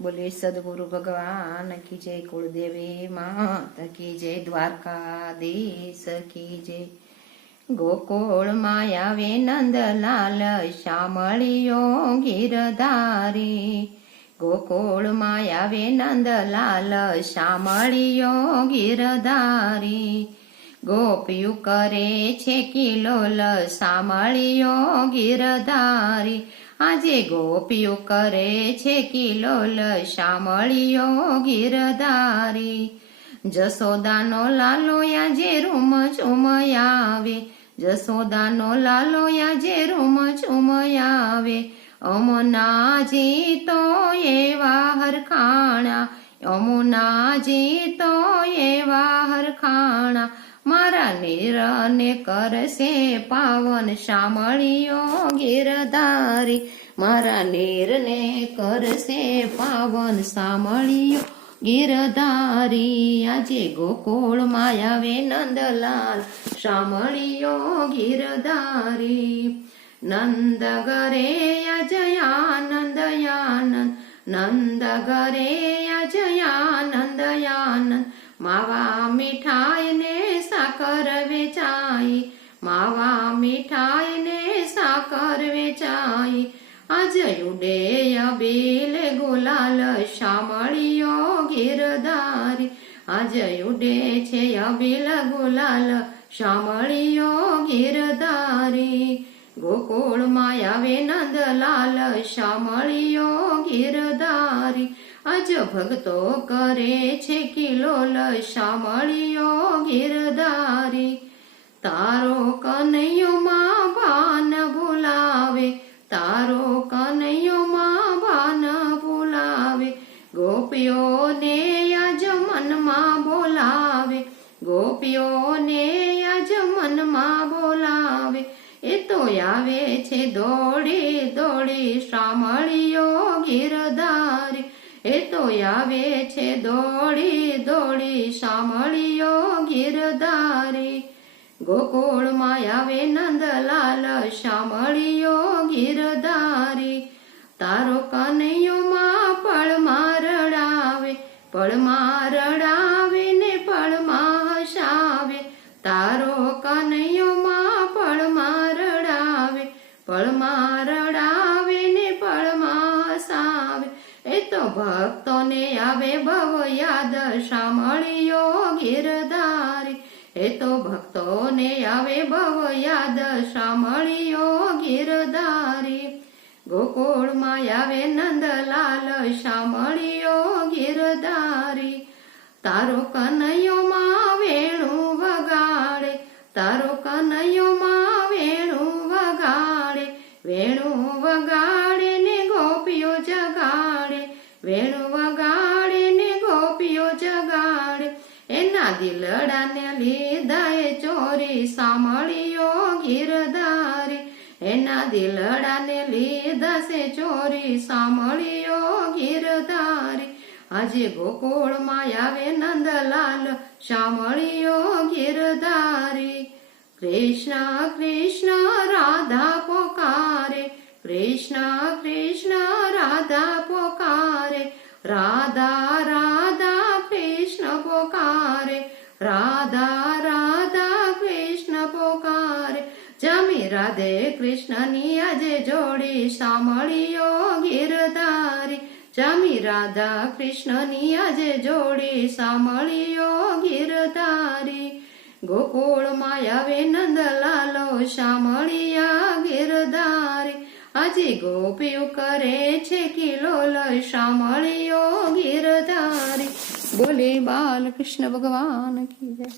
बोले सदगुरु भगवान की जय, कुलदेवी माता की जय, द्वारकाधीश की जय। गोकुल माया वे नंदलाल श्यामलियो गिरधारी, गोकुल माया वे नंदलाल श्यामलियो गिरधारी। गोपियु करे छे किलोल श्यामलियो गिरधारी, આજે ગોપીઓ કરે છે કિલોલ શ્યામળિયો ગિરધારી। જસોદાનો લાલો આજે રૂમ ચુમયાવે, જસોદાનો લાલો આજે રૂમ ચુમયાવે। અમુનાજી તો એવા હરખાણા, અમુનાજી તો એવા હરખાણા, મારા નીરને કરશે પાવન શ્યામળિયો ગિરધારી, મારા નીરને કરશે પાવન શ્યામળિયો ગિરધારી। આજે ગોકુળ માયાવે નંદલાલ શ્યામળિયો ગિરધારી। નંદ ઘરે અજયાનંદ યાનંદ, નંદ ઘરે અજયાનંદ યાનંદ, માવા મીઠાઈ ને સાકર વેચાઈ, માવા મીઠાઈ ને સાકર વેચાઈ। આજે ઉડે અબીલે ગુલાલ શ્યામળિયો ગિરધારી, આજે ઉડે છે અબીલ ગુલાલ શ્યામળિયો ગિરધારી। ગોકુળ માયાવે નંદલાલ શ્યામળિયો ગિરધારી, આજ ભક્તો કરે છે કિલોલ શ્યામળિયો ગિરધારી। તારો કનૈયો માં ભાન ભૂલાવે, તારો કનૈયો માં ભાન ભૂલાવે, ગોપીઓને આજ મનમાં બોલાવે, ગોપીઓને આજ મનમાં બોલાવે। એ તો આવે છે દોડી દોડી શ્યામળિયો ગિરધારી, એ તો આવે છે દોડી દોડી શ્યામળિયો ગિરધારી। ગોકુળ માયાવે નંદલાલ શ્યામળિયો ગિરધારી, તારો કનૈયો માં પળમાં રડાવે, પળમાં રડાવે ને પળમાં હસાવે, તારો કનૈયો માં પળમાં રડાવે, પળમાં રડાવે ને પળમાં હસાવે। એ તો ભક્તોને આવે ભવ યાદ શ્યામળિયો ગિરધારી, એ તો ભક્તોને આવે ભવ યાદ શ્યામળિયો ગિરધારી। ગોકુળ માયાવે નંદલાલ શ્યામળિયો ગિરધારી, તારો કનૈયો માં વેણું વગાડે, તારો કનૈયો માં વેણું વગાડે, વેણું વગાડે ને ગોપીઓ જગાડે, વેણું વગાડે ને ગોપીઓ જગાડે। એના દિલડાને લીધા એ ચોરી શ્યામળિયો ગિરધારી, એના દિલડાને લીધા છે ચોરી શ્યામળિયો ગિરધારી। આજે ગોકુળ માયાવે નંદલાલ શ્યામળિયો ગિરધારી। કૃષ્ણ કૃષ્ણ રાધા પોકારે, કૃષ્ણ કૃષ્ણ રાધા પોકારે, રાધા રાધા કૃષ્ણ પોકારે, રાધા રાધા કૃષ્ણ પોકારે। જમી રાધે કૃષ્ણની આજે જોડી શ્યામળિયો ગિરધારી, જમી રાધા કૃષ્ણની આજે જોડી શ્યામળિયો ગિરધારી। ગોકુળ માયાવે નંદલાલો શ્યામળિયા ગિરધારી, આજે ગોપીઓ કરે છે કિલોલ શ્યામળિયો ગિરધારી। બોલે બાલકૃષ્ણ ભગવાન કી જય।